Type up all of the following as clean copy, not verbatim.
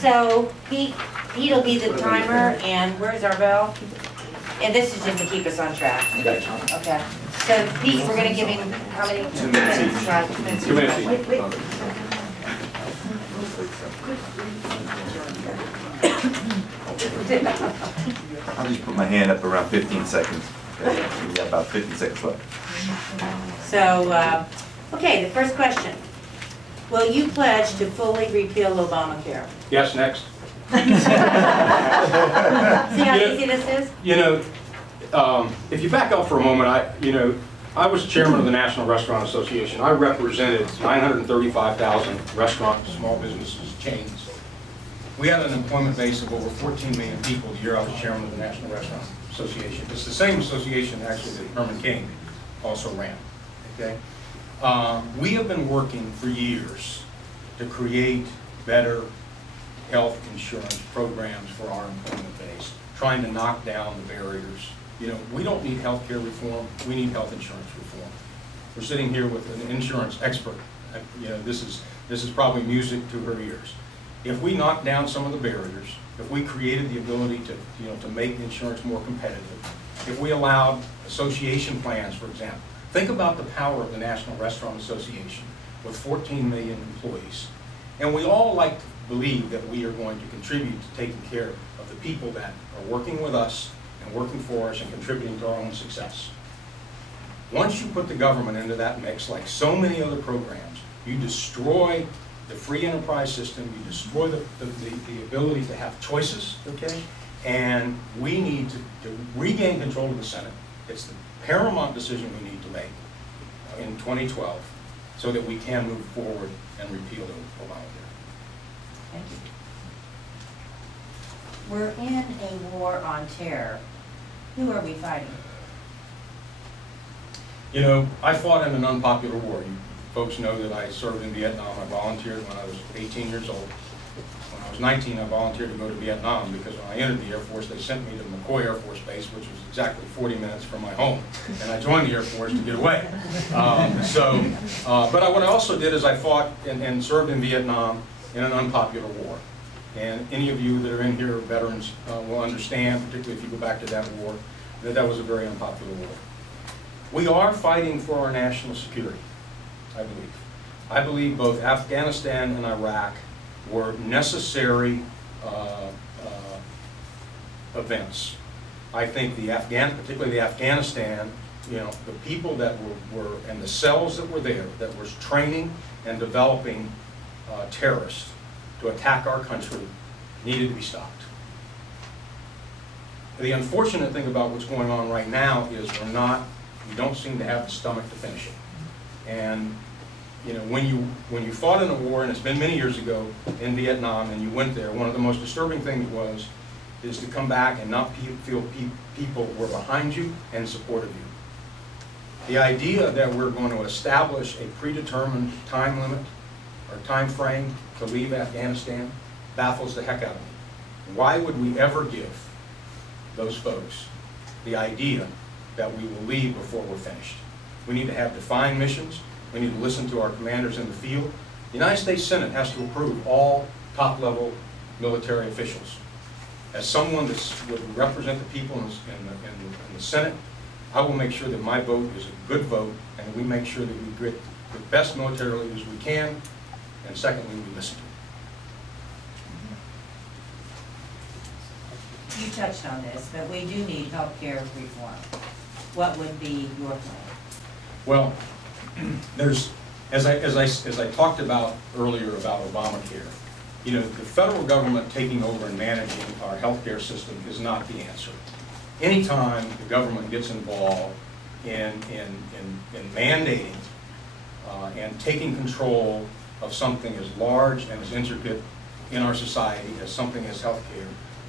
So Pete'll be the timer, and where's our bell? And this is just to keep us on track. Okay. So Pete, we're gonna give him how many? 2 minutes each. 2 minutes each. Wait. I'll just put my hand up around 15 seconds. Okay. We got about 50 seconds left. So, okay, the first question. Will you pledge to fully repeal Obamacare? Yes, next. See how easy this is? You know, if you back up for a moment, I was chairman of the National Restaurant Association. I represented 935,000 restaurants, small businesses, chains. We had an employment base of over 14 million people the year I was chairman of the National Restaurant Association. It's the same association actually that Herman King also ran. Okay, we have been working for years to create better health insurance programs for our employment base, trying to knock down the barriers. You know, we don't need health care reform, we need health insurance reform. We're sitting here with an insurance expert. You know, this is probably music to her ears. If we knock down some of the barriers, if we created the ability to, to make insurance more competitive, if we allowed association plans, for example, think about the power of the National Restaurant Association with 14 million employees. And we all like to believe that we are going to contribute to taking care of the people that are working with us and working for us and contributing to our own success. Once you put the government into that mix, like so many other programs, you destroy the free enterprise system, you destroy the ability to have choices, okay? And we need to regain control of the Senate. It's the paramount decision we need to make in 2012 so that we can move forward and repeal Obamacare. Thank you. We're in a war on terror. Who are we fighting? You know, I fought in an unpopular war. You folks know that I served in Vietnam. I volunteered when I was 18 years old. When I was 19, I volunteered to go to Vietnam because when I entered the Air Force, they sent me to McCoy Air Force Base, which was exactly 40 minutes from my home. And I joined the Air Force to get away. But what I also did is I fought and served in Vietnam in an unpopular war. And any of you that are in here, veterans, will understand, particularly if you go back to that war, that that was a very unpopular war. We are fighting for our national security, I believe. I believe both Afghanistan and Iraq were necessary events. I think particularly the Afghanistan, the people that were and the cells that were there that was training and developing terrorists to attack our country needed to be stopped. The unfortunate thing about what's going on right now is we don't seem to have the stomach to finish it. And when you fought in a war, and it's been many years ago in Vietnam, and you went there, one of the most disturbing things is to come back and not feel people were behind you and supported you. The idea that we're going to establish a predetermined time limit or time frame to leave Afghanistan baffles the heck out of me. Why would we ever give those folks the idea that we will leave before we're finished? We need to have defined missions. We need to listen to our commanders in the field. The United States Senate has to approve all top-level military officials. As someone that would represent the people in the Senate, I will make sure that my vote is a good vote, and that we make sure that we get the best military leaders we can, and secondly, we listen to them. You touched on this, but we do need health care reform. What would be your plan? Well, as I talked about earlier about Obamacare, the federal government taking over and managing our health care system is not the answer. Anytime the government gets involved in mandating and taking control of something as large and as intricate in our society as something as health care,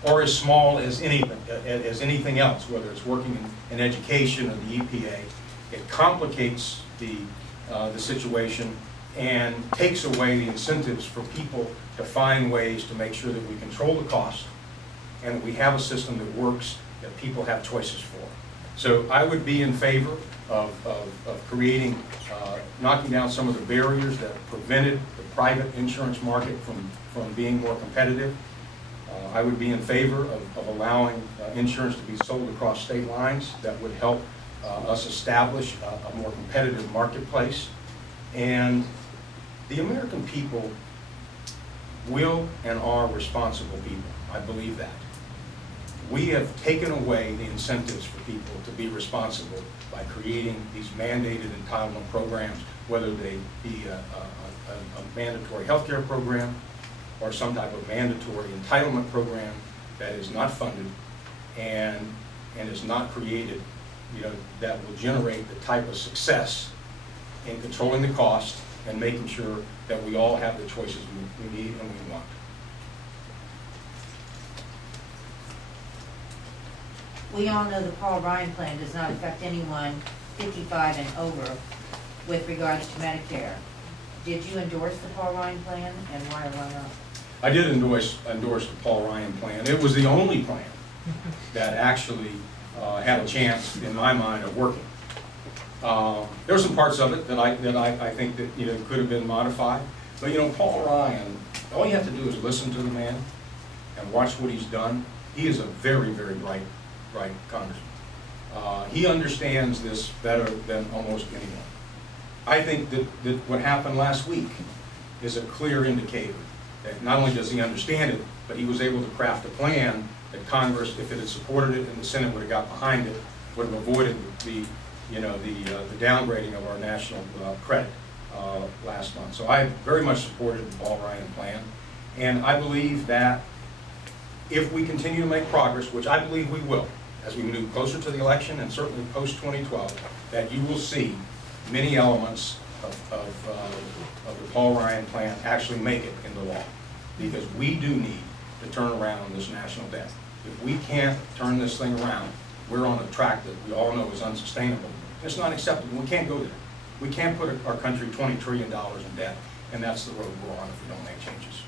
or as small as anything else, whether it's working in education or the EPA, it complicates the situation and takes away the incentives for people to find ways to make sure that we control the cost and that we have a system that works, that people have choices for. So I would be in favor of creating, knocking down some of the barriers that prevented the private insurance market from being more competitive. I would be in favor of allowing insurance to be sold across state lines. That would help us establish a more competitive marketplace. And the American people will and are responsible people. I believe that. We have taken away the incentives for people to be responsible by creating these mandated entitlement programs, whether they be a mandatory health care program or some type of mandatory entitlement program that is not funded and is not created, that will generate the type of success in controlling the cost and making sure that we all have the choices we need and we want. We all know the Paul Ryan plan does not affect anyone 55 and over with regards to Medicare. Did you endorse the Paul Ryan plan, and why or why not? I did endorse the Paul Ryan plan. It was the only plan that actually had a chance, in my mind, of working. There were some parts of it that I think that could have been modified. But Paul Ryan, all you have to do is listen to the man and watch what he's done. He is a very, very bright congressman. He understands this better than almost anyone. I think that what happened last week is a clear indicator that not only does he understand it, but he was able to craft a plan that Congress, if it had supported it and the Senate would have got behind it, would have avoided the downgrading of our national credit last month. So I very much supported the Paul Ryan plan, and I believe that if we continue to make progress, which I believe we will, as we move closer to the election and certainly post-2012, that you will see many elements of the Paul Ryan plan actually make it into law. Because we do need to turn around this national debt. If we can't turn this thing around, we're on a track that we all know is unsustainable. It's not acceptable. We can't go there. We can't put our country $20 trillion in debt, and that's the road we're on if we don't make changes.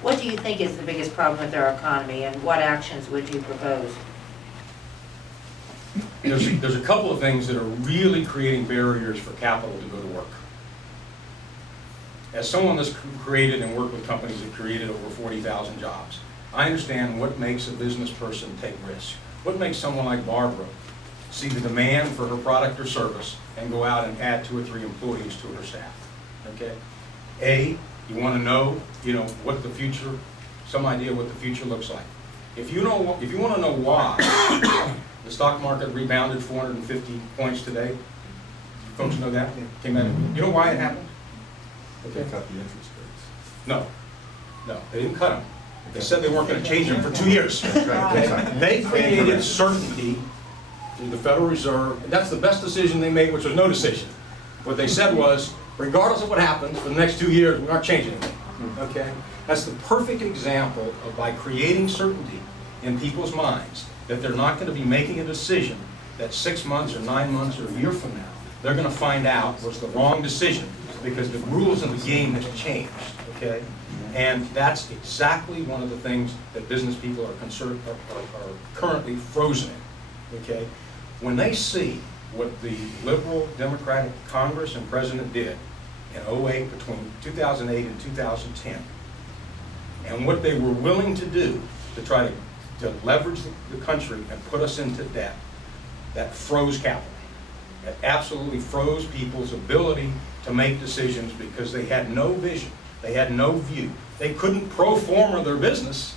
What do you think is the biggest problem with our economy, and what actions would you propose? There's a couple of things that are really creating barriers for capital to go to work. As someone that's created and worked with companies that created over 40,000 jobs, I understand what makes a business person take risks. What makes someone like Barbara see the demand for her product or service and go out and add 2 or 3 employees to her staff. Okay? You want to know, what the future, some idea what the future looks like. If you want to know why the stock market rebounded 450 points today, folks know that? Came out. You know why it happened? They cut the interest rates. No, they didn't cut them. They said they weren't going to change them for 2 years. They created certainty through the Federal Reserve. And that's the best decision they made, which was no decision. What they said was, regardless of what happens for the next 2 years, we're not changing anything. Okay? That's the perfect example of by creating certainty in people's minds that they're not going to be making a decision that 6 months or 9 months or a year from now, they're going to find out was the wrong decision because the rules of the game have changed. Okay? And that's exactly one of the things that business people are currently frozen in. Okay? When they see what the liberal Democratic Congress and President did in 2008, between 2008 and 2010, and what they were willing to do to try to leverage the country and put us into debt, that froze capital. It absolutely froze people's ability to make decisions because they had no vision. They had no view. They couldn't pro forma their business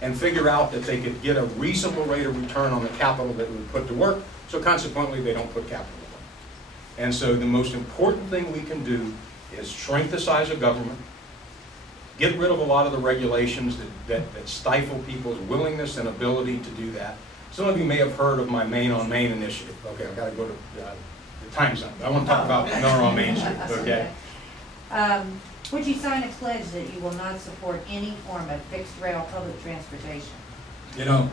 and figure out that they could get a reasonable rate of return on the capital that we would put to work, so consequently they don't put capital to work. And so the most important thing we can do is shrink the size of government, get rid of a lot of the regulations that stifle people's willingness and ability to do that. Some of you may have heard of my Main on Main initiative. Okay, I've got to go to the time zone. I want to talk about Miller on Main Street, okay? Would you sign a pledge that you will not support any form of fixed rail public transportation? You know,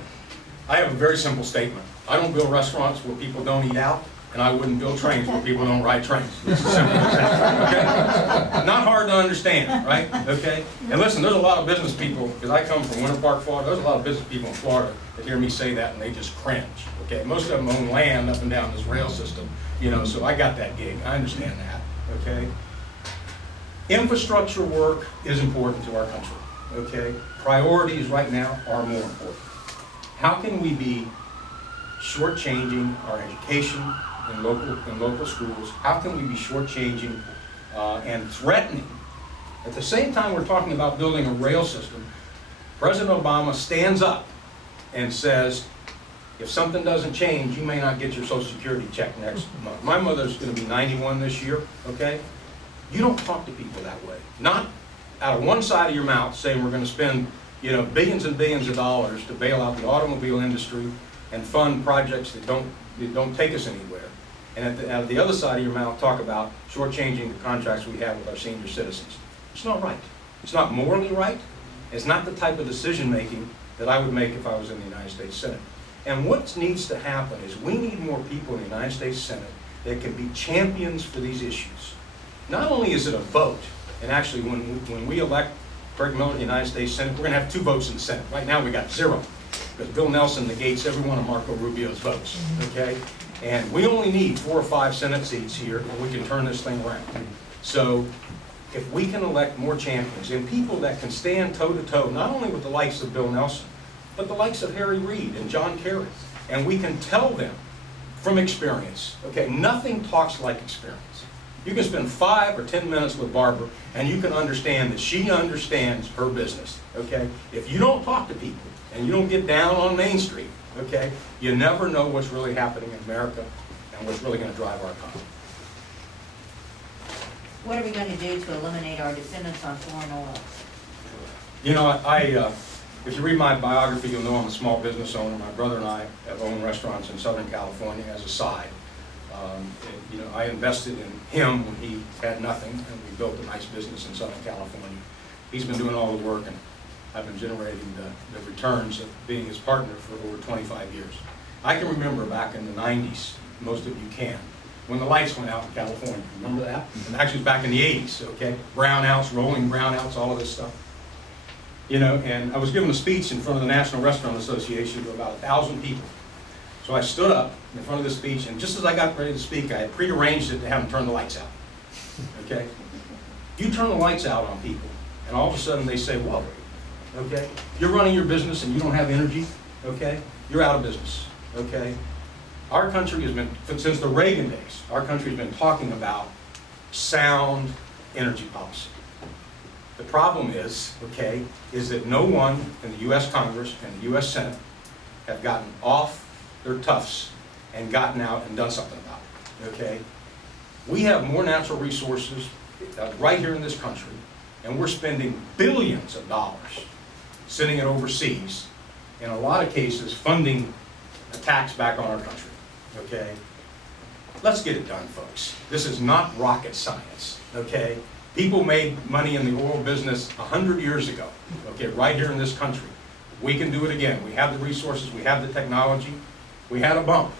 I have a very simple statement. I don't build restaurants where people don't eat out, and I wouldn't build trains where people don't ride trains. It's as simple as that, okay? Not hard to understand, right? Okay? And listen, there's a lot of business people, because I come from Winter Park, Florida, there's a lot of business people in Florida that hear me say that and they just cringe, okay? Most of them own land up and down this rail system, you know, so I got that gig. I understand that, okay? Infrastructure work is important to our country, okay? Priorities right now are more important. How can we be shortchanging our education in local schools? How can we be shortchanging and threatening? At the same time we're talking about building a rail system, President Obama stands up and says, if something doesn't change, you may not get your Social Security check next month. My mother's going to be 91 this year, okay? You don't talk to people that way. Not out of one side of your mouth saying we're going to spend, you know, billions and billions of dollars to bail out the automobile industry and fund projects that don't take us anywhere. And out of the other side of your mouth, talk about shortchanging the contracts we have with our senior citizens. It's not right. It's not morally right. It's not the type of decision making that I would make if I was in the United States Senate. And what needs to happen is we need more people in the United States Senate that can be champions for these issues. Not only is it a vote, and actually when we elect Greg Miller in the United States Senate, we're going to have 2 votes in the Senate. Right now we got 0. Because Bill Nelson negates every one of Marco Rubio's votes, okay? And we only need 4 or 5 Senate seats here, and we can turn this thing around. So if we can elect more champions and people that can stand toe-to-toe, not only with the likes of Bill Nelson, but the likes of Harry Reid and John Kerry, and we can tell them from experience, okay, nothing talks like experience. You can spend 5 or 10 minutes with Barbara, and you can understand that she understands her business, okay? If you don't talk to people, and you don't get down on Main Street, okay, you never know what's really happening in America and what's really going to drive our economy. What are we going to do to eliminate our dependence on foreign oil? You know, if you read my biography, you'll know I'm a small business owner. My brother and I have owned restaurants in Southern California as a side. You know, I invested in him when he had nothing, and we built a nice business in Southern California. He's been doing all the work, and I've been generating the returns of being his partner for over 25 years. I can remember back in the 90s, most of you can, when the lights went out in California. Remember that? And actually it was back in the 80s, okay? Brownouts, rolling brownouts, all of this stuff. You know, and I was giving a speech in front of the National Restaurant Association to about 1,000 people. So I stood up in front of the speech, and just as I got ready to speak, I had prearranged it to have them turn the lights out, okay? You turn the lights out on people, and all of a sudden they say, whoa. Okay? You're running your business and you don't have energy, okay? You're out of business, okay? Our country has been, since the Reagan days, our country has been talking about sound energy policy. The problem is, okay, is that no one in the U.S. Congress and the U.S. Senate have gotten off their tufts and gotten out and done something about it, okay? We have more natural resources right here in this country, and we're spending billions of dollars sending it overseas, in a lot of cases funding attacks back on our country, okay? Let's get it done, folks. This is not rocket science, okay? People made money in the oil business 100 years ago, okay, right here in this country. We can do it again. We have the resources, we have the technology. We had a bump,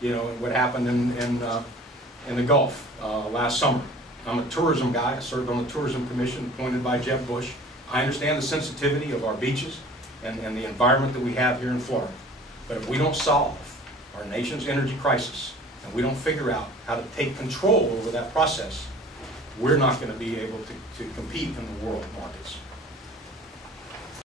you know, in what happened in the Gulf last summer. I'm a tourism guy. I served on the Tourism Commission appointed by Jeb Bush. I understand the sensitivity of our beaches and the environment that we have here in Florida. But if we don't solve our nation's energy crisis and we don't figure out how to take control over that process, we're not going to be able to compete in the world markets.